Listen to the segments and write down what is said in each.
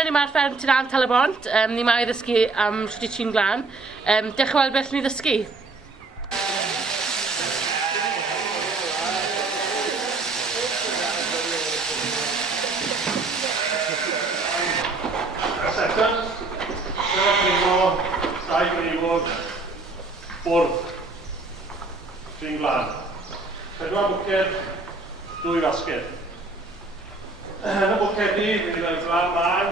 Heddiw ni mae'r fferm Trin Talabont. Ni mae i ddysgu am Ceredigion Gwlân. Diolch yn fawr beth ni ddysgu. Second, dau grifod bwrdd Trin Gwlân. 4 bwced, 2 fasged. Yn y bwced ni, fi wedi cael gwlân man,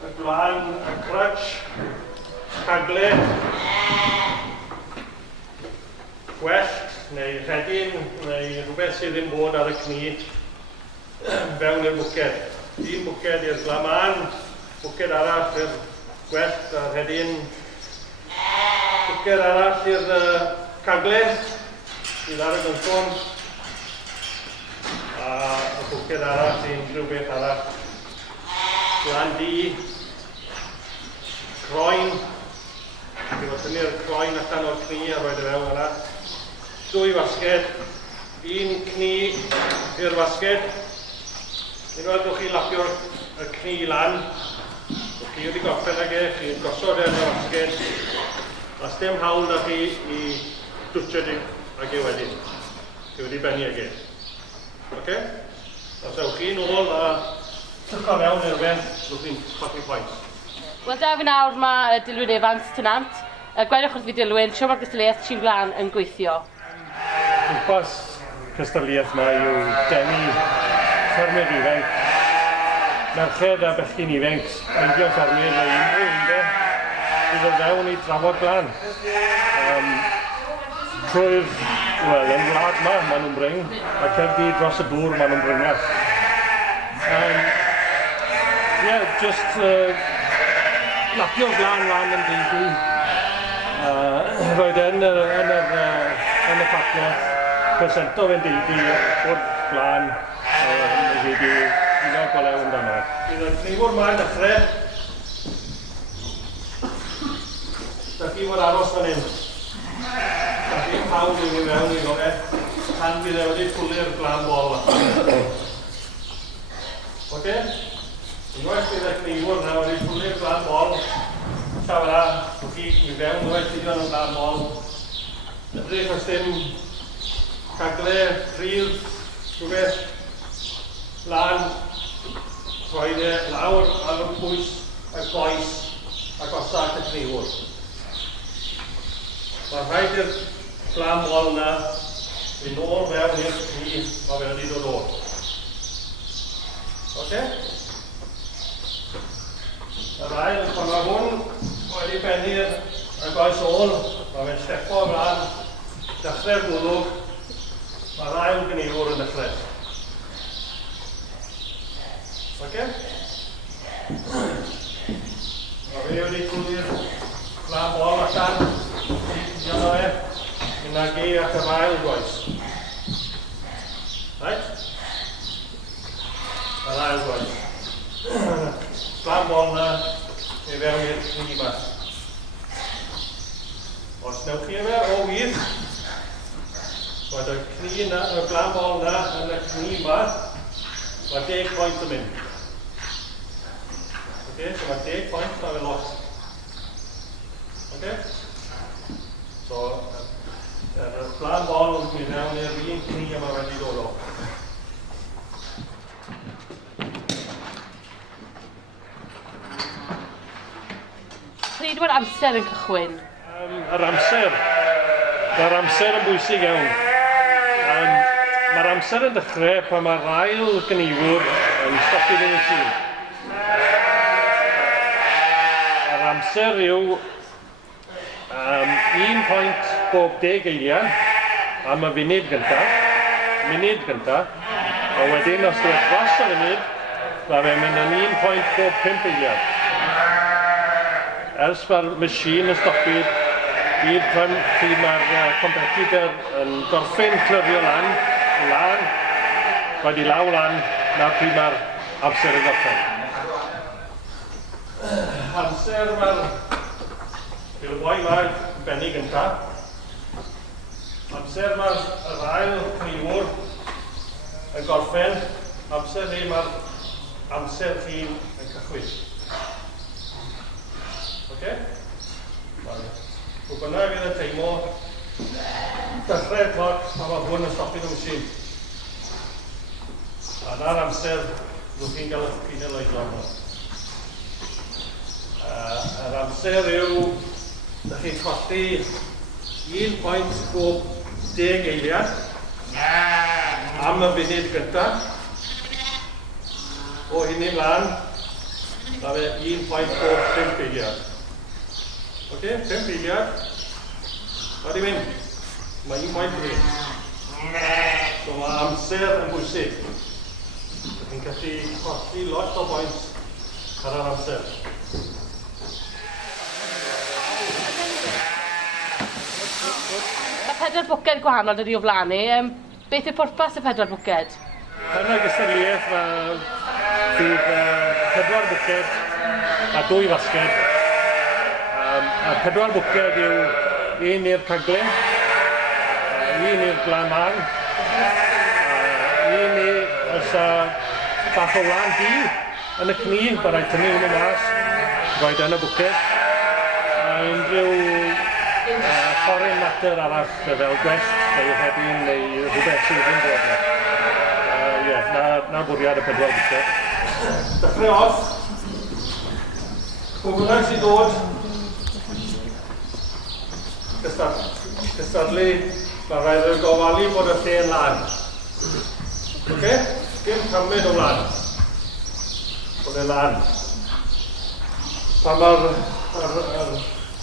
y gwlân, y crutch, caglen, gwellt, neu rhedyn, neu rhywbeth sydd ddim bod ar y cni fewn i'r bwced. Un bwced i'r gwlân man, bwced arall i'r gwellt a rhedyn, bwced arall i'r caglen, sydd ar y gynffon, a y bwced arall sy'n rhywbeth arall. Gwlân di, croen, fi fod tynnu'r croen allan o'r cni a roed y fewn yna. 2 fasged, 1 cni i'r fasged. Unwaith o'ch chi lapio'r cni lan, o'ch chi wedi gorffen ag e, chi'n gosod e'n y fasged. Os dim hawl na chi i dwtio ag e wedyn. Chi wedi benni ag e. OK? Os ewch chi'n ôl a tycho mewn i'r fen, rwy'n chi'n colli pwynt. Wel, da fi nawr mae Dilwyn Evans Tynant. Gwedwch wrth fi Dilwyn, sio mae'r gystadleuaeth Ceredigion Gwlân yn gweithio. Pwrpas cystadleuaeth yma yw denu ffermydd ifanc, merched a bechgyn ifanc, eindio ffermydd neu unrhyw unde, i ddod fewn i drafod Gwlân. Trwy'r, wel, yn wlad yma, maen nhw'n bring, a Ceredigion dros y bwr maen nhw'n bringas. Just lapio'r Gwlân lan yn ddigwy. Roedd yn y partner, presento fe'n ddigwy o'r Gwlân, i wedi un o'r golew amdano. Bydd y cnifwr ma'n dechrau. Da chi fod aros fan hyn. Da chi'n hawl i fi mewn i gore, pan fydd e wedi pwli'r Gwlân bol. OK? Unwaith bydd y cnifwr na wedi pwli'r Gwlân bol, ta fyna, wrth chi i fewn, unwaith bydd yn Gwlân bol. Ydrych os dim cagle, rhydd, rhywbeth, lan, roed e lawr ar y pwys, y goes, ac osach y cnifwr. Mae'n rhaid i'r Gwlân bol yna i nôl fewn i'r cni ma fe wedi dod o'r. OK? Yr ail, pan mae hwn wedi bennu'r goes ôl, mae fe'n stepo ymlaen, dechrau'r bwlwg, mae'r ail gynifwr yn dechrau. OK? Mae fe wedi pwli'r Gwlân bol allan, yno e, yna gi ac y fael goes. Right? Yr ail goes. Gwlân bol na i fewn i'r cni yma. Os newch chi efe o wyth, oedd y cni yna, y Gwlân bol na yn y cni yma, mae 10 pwynt yn mynd. OK, so mae 10 pwynt na fe lot. OK? So, yr Gwlân bol yn mynd mewn i'r un cni yma wedi dod o. Pryd mae'r amser yn cychwyn? Yr amser. Mae'r amser yn bwysig iawn. Mae'r amser yn dechrau pan mae'r ail gynifwr yn stopio ddim yn sy'n. Yr amser yw 1 pwynt bob 10 eiliad am y funud gynta, a wedyn os dwi'n dros y funud, mae fe'n mynd yn 1 pwynt bob 5 eiliad. Ers mae'r machine yn stopio, pryd mae'r competitor yn gorffen clyrio lan, wedi law lan, na pryd mae'r amser yn gorffen. Amser mae'r boi mae'r benni gynta. Amser mae'r ail cnifwr yn gorffen. Amser ni mae'r amser chi'n cychwyn. Oce? Pwy bynnag fydd y teimlo, dechrau'r cloc a mae hwn yn stopio'n y machine. A na'r amser, rwy'n chi'n cael eich cynnig leidlo nhw. Yr amser yw, ydych chi'n colli 1 pwynt bob 10 eiliad am y funud gyntaf. O hynny mlaen, mae fe 1 pwynt bob 5 eiliad. Oce, 5 eiliad. Ma di mynd. Mae 1 pwynt i fi. So mae amser yn bwysig. Ydych chi'n gallu colli lot o bwynt ar yr amser. Mae 4 bwced gwahanol dydi o flaen ni. Beth yw'r pwrpas y 4 bwced? Yn y gystadleuaeth bydd 4 bwced a 2 fasged. A 4 bwced yw 1 i'r caglin, 1 i'r glaman, 1 i'r bach o wlan di yn y cni, bydd rhaid tynnu hwnnw mas, roed yn y bwced. A unrhyw foreign matter arall fel gwest neu hedyn neu rhywbeth sydd yn bod yna. Na bwriad y 4 bwced. Dechrau off, pwy bynnag sy'n dod gystadlu, mae rhaid yn gofalu bod y lle yn lan. Oce? Dim cymryd o lan. Bod e'n lan. Pan mae'r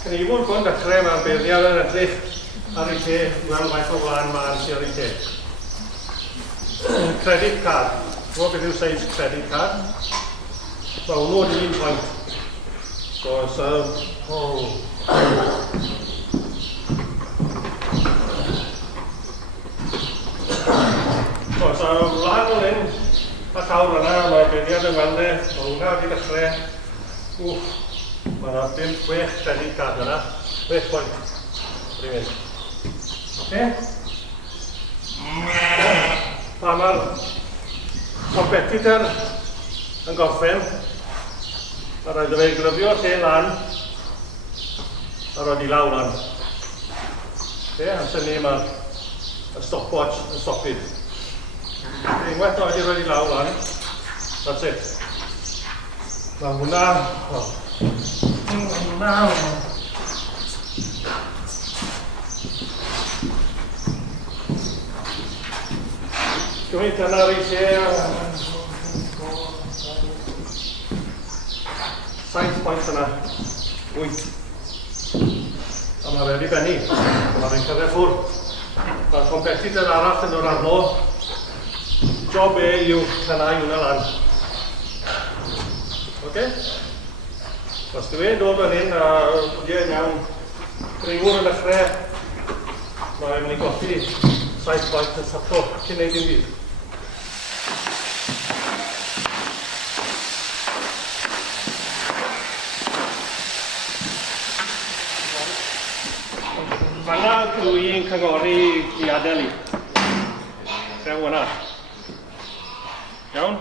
cynifwr gwn dechrau mae'r beirniad yn edrych ar ei lle, gweld faint o flan mae'n sy'n ar ei lle. Credit card. Dwi'n beth yw size credit card. Mae hwnnw'n 1 pwynt. So lan o'n hyn, a llawr yna, mae'r beirniad yn weld e, mae hwnna wedi dechrau. Mae yna 5-6 credit card yna, 6 pwynt. Wedi mynd. Oce? A mae'r competitor yn gorffen. Mae rhaid i fe glyfio lle lan a roed i lawr lan. Oce? Amser ni mae'r stopwatch yn stopid. Unwaith o wedi roed i lawr lan. That's it. Mae hwnna... Gwyd yna ar ei lle 7 pwynt yna, 8. A mae wedi benni, mae fe'n cyrraedd ffwrdd. Mae'r competitor arall yn o'r arno, job e yw cynau hwnna lan. Oce? Os dwi'n dod yn hyn a wedi yn iawn, brifwr yn dechrau, mae'n mynd i golli 7 pwynt yn sato cyn neud dim byd. Fan'na dwi'n cyngori i adael i. Fewn hwnna. Iawn?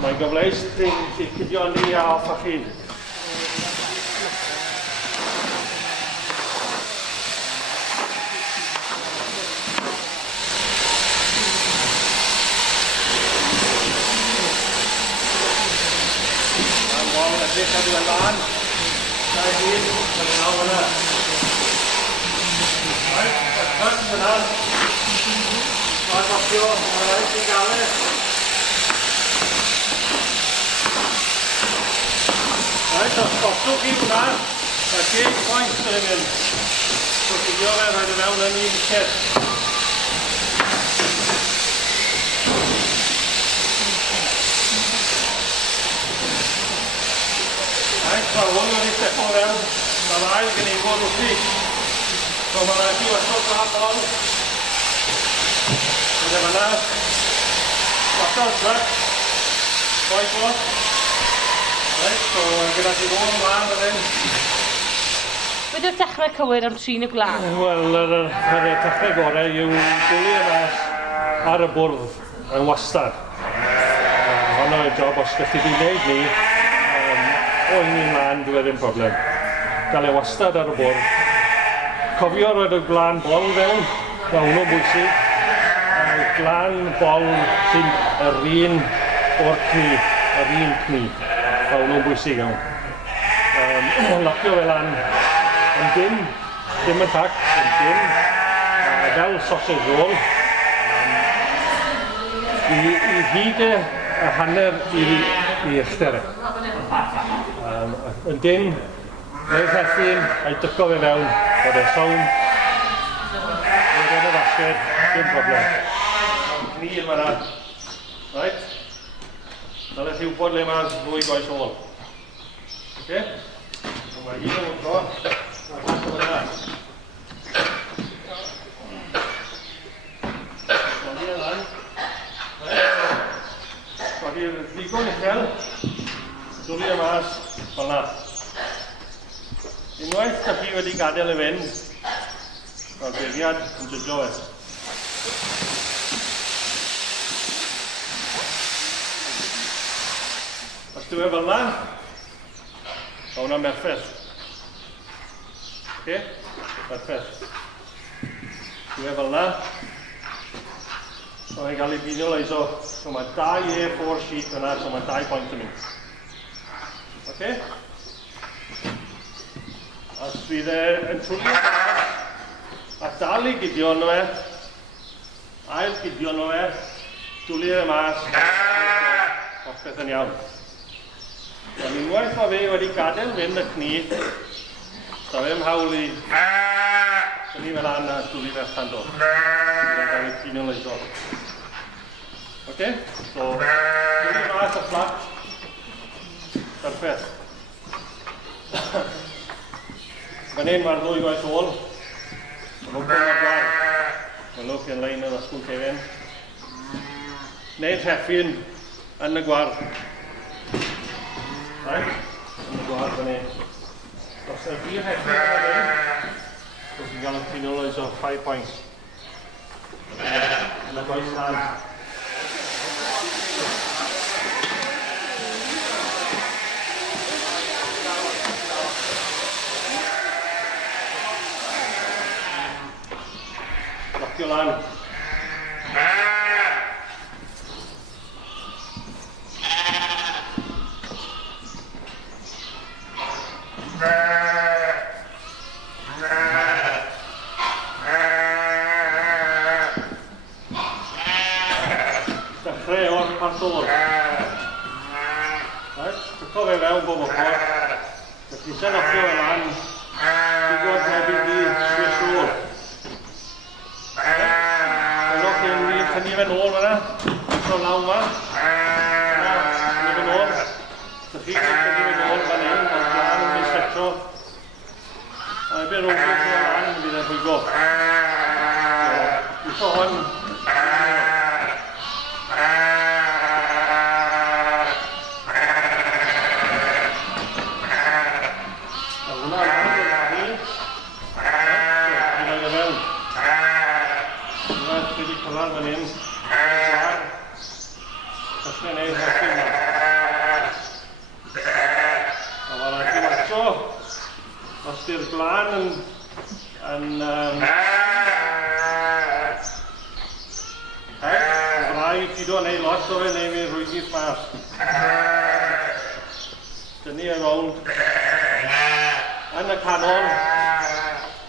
Mae'n gyfleus ti'n cydio ni a off a chi. Mae'n wal edrych a dwi'n lan. Na i hyn, mae'n iawn hwnna. Right, that's yna. Mae'n gofio, mae'n rhaid i gael e. Right, os gofio chi hwnna, mae 10 pwynt yn mynd. So gydio fe rhaid i mewn yn 1 bwced. Right, mae hwn wedi stepo fewn. Mae'n rhaid gen i fod wrth i. So mae'n rhaid i wastad braf on. Bydd e fan'na. Wastad truck. Boi bod. Right, so gyda ti fod ymlaen fan hyn. Beth yw'r techneg cywir am Trin y Gwlân? Wel, yr techneg gorau yw gwylio mas ar y bwrdd yn wastad. dyna y job os gallu di wneud ni o hynny'n mlaen, dwi'n ddim problem. Gael ei wastad ar y bwrdd. Cofio roed y glan bol fewn, mae hwnnw'n bwysig. Glan bol sy'n yr un o'r cni, yr un cni. Mae hwnnw'n bwysig iawn. Locio fel an yn dim yn tac, yn dim, fel sausage roll. I hyd y hanner i uchder. Yn dim, neu'r heffin, a'i dyco fe fewn, bod e'n llawn. Roedd yn y fasged, dim problem. Ni yn fan'na. Right? Dyle chi wybod le mae'r ddwy goes ôl. Oce? Mae un o'n tro. Mae'n fath o fan'na. Godi yn lan. Godi'r ddigon uchel. Dwlu y mas fan'na. Unwaith da chi wedi gadael i fynd, mae'r beiriad yn jydjo fe. Os dwi e fel yna, mae hwnna'n merffeth. Oce? Merffeth. Dwi e fel yna, mae'n cael ei finioleiso. So mae 2 A4 sheet yna, so mae 2 pwynt yn mynd. Oce? Os fydd e'n trwlio a dal i gydio nhw e, ail gydio nhw e, dwlu e mas, popeth yn iawn. Ond unwaith o fe wedi gadael fynd y cni, da fe'n hawl i tynnu fel an a dwlu fe allan do. Dwi'n cael ei finioleiso. Oce? So, dwlu mas o fflat. Perffaith. Fan hyn mae'r ddwy goes ôl. Mae'n lwc yn y gwar. Mae'n lwc yn lein yn ysgwyn cefn. Neu'r heffin yn y gwar. Right? Yn y gwar fan hyn. Os ydy'r heffin yn fan hyn, dwi'n chi'n cael y finolais o 5 points. Yn y goes lan. Locio lan. Dechrau o'r pantol. Dyco fe fewn bob ochr. Felly sy'n locio fe lan. Dwi'n gwybod hefyd i Swiss roll. Tynnu fe'n ôl fan'na, so lawn fa. Tynnu fe'n ôl. Dych chi tynnu fe'n ôl fan hyn, ond lan yn mynd setro. A ebyn rhwng fe'n lan yn mynd e'n bwygo. Iso hwn. A hwnna lan yn fahi. Dwi'n rhaid e fewn. Hwnna wedi cyfan fan hyn. Os mae'n ei heffin yma. A fan hyn eto, os di'r glan yn braidd gydo neu lot o fe neu mi'n rwydus mas. Dynnu e rownd. Yn y canol,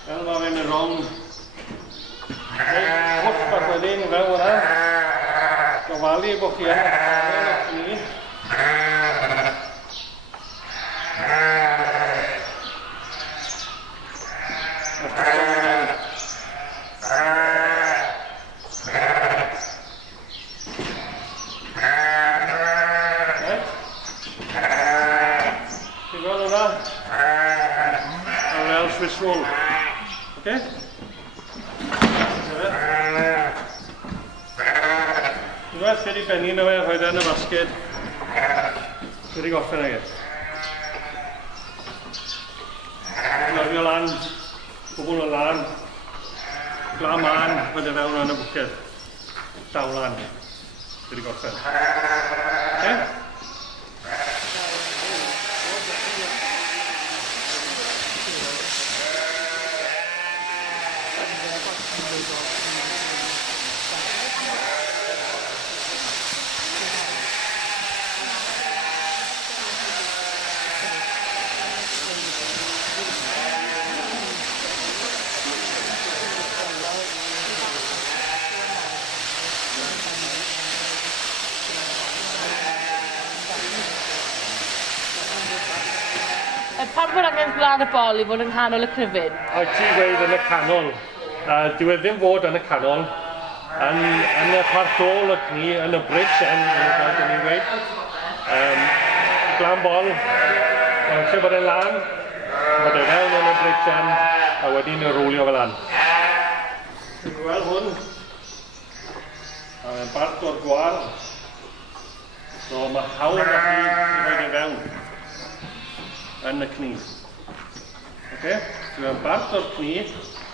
fel mae fe'n mynd rownd. Pwll bach wedyn fewn hwnna. Gofalu bod chi yn y canol o'ch ni. Ti'n gweld hwnna? Fel Swiss roll. Oce? Unwaith chi wedi benni na fe, rhoed yn y basged. Chi wedi goffen ag e. Nofio lan, gwbl o lan. Gla man, rhoed e fewn yn y bwced. Llaw lan. Chi wedi goffen. Okay? Pam bod angen gwlân y bol i fod yng nghanol y cryfyn? Oed ti gweud yn y canol, dyw e ddim fod yn y canol, yn y part ôl y cni, yn y bridge yn y gweud. Glan bol, lle bod e'n lan, bod e fewn yn y bridge a wedyn y rwlio fel lan. Ti'n gweld hwn, a mae'n part o'r gwar, so mae hawl na chi i roed e fewn yn y cni. Okay? So mae'n part o'r cni,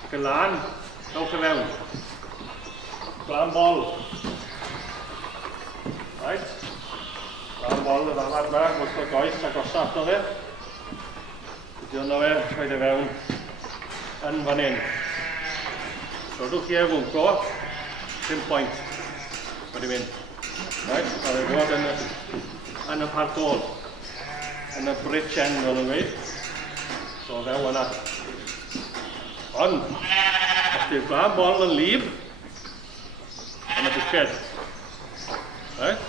ac yn lan, dawch e fewn. Glan bol. Right? Glan bol y fan arna, wrth o'r goes a gosaf o fe. Dyna fe, roed e fewn yn fan hyn. Rodwch chi e fwnco, 5 pwynt. Wedi mynd. Right? A fe fod yn y part ôl. Yn y bridge end fel yn gweud. So fewn yna. Ond, os di'r glan bol yn lib, yn y bwced. Right?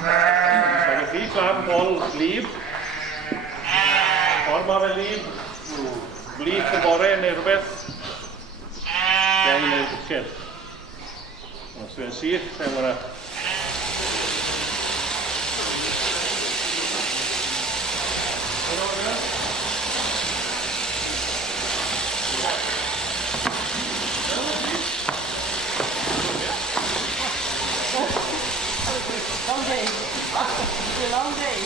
So ydych chi glan bol lib, ffordd ma fe lib, blith y bore neu rhywbeth, fewn i'r bwced. Os fe'n syth, fewn yna. Long day. It's a long day.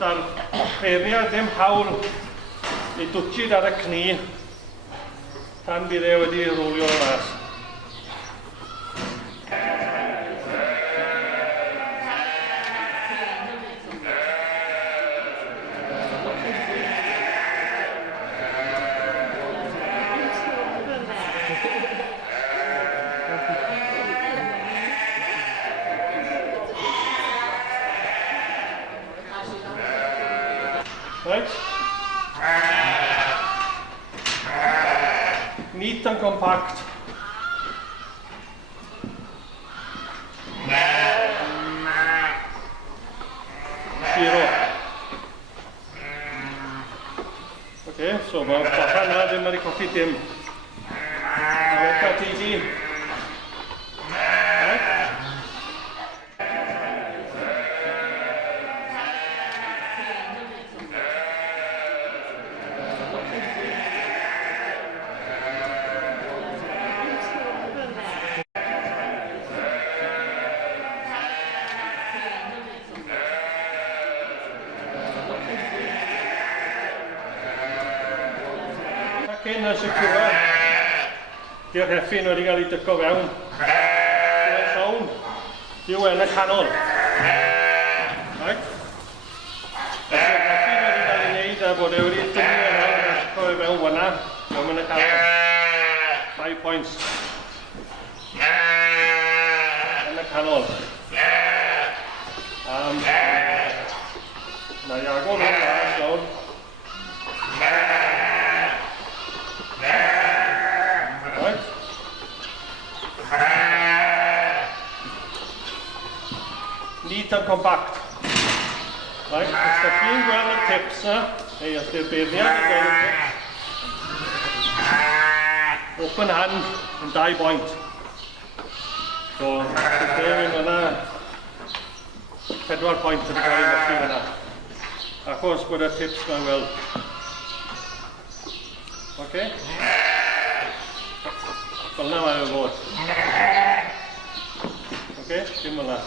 Da'r beirniad ddim hawl i dwtsid ar y cni tan bydd e wedi rwlio mas. Right? Neat and compact. Zero. Okay, so mae bachan na ddim wedi colli dim. A wedyn ti di. Cyn y C.Ff.I, di'r heffin wedi cael ei dyco fewn. Di'r llawn, diw yn y canol. Right? Di'r heffin wedi cael ei wneud a bod e wedi dynnu yna a dyco fe fewn fyna. Fewn yn y canol. 5 points. Yn y canol. Mae agor yn las lawr. Neat and compact. Right, os da chi'n gweld y tips na, neu os di'r beirniad yn gweld y tips, open hand yn 2 point. So, bydd e'n yna 4 point yn cael ei golli yna. Achos bod y tips na'n gweld. Okay? Fel na mae'n fod. Okay, dim yna.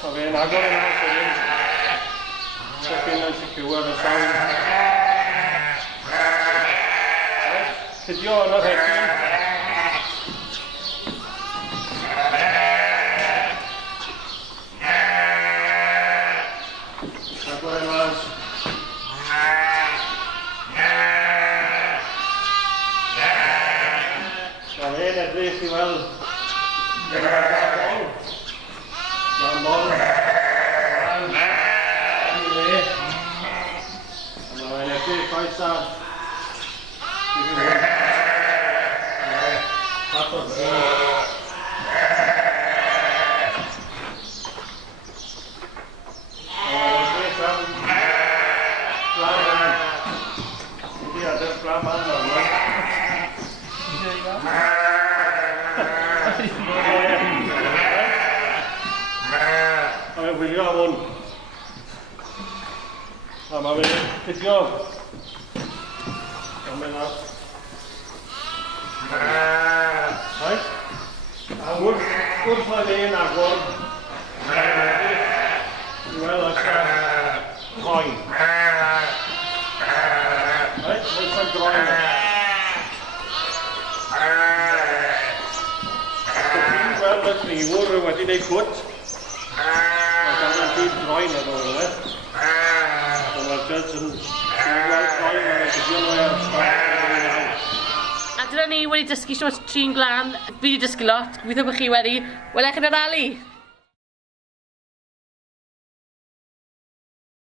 Mae fe'n agor yna, sefyn yn sicr y llawn. Cydio yn yr heffin. Agor yn mas. Mae fe'n edrych i weld Mae'n bol, mae'n le, mae'n edrych coes a patwr zi. Mae'n edrych am blan man. Wedi adeg blan man o'r Mae'n wylio am hwn. A mae fe'n cydio. A mae'n as. Right? A wrth mae fe'n agor. Mae'n edrych i weld allan groen. Right? Mae'n sa'n groen. Dwi'n gweld y cniwr wedi gwneud cwt. Mae'n dyn groen ar ôl yna. Mae'r judge yn gweld groen ar y gydio nhw ar A dyna ni wedi dysgu shwt Trin Gwlân. Fi wedi dysgu lot. Gobeithio bod chi wedi. Welech yn yr ali.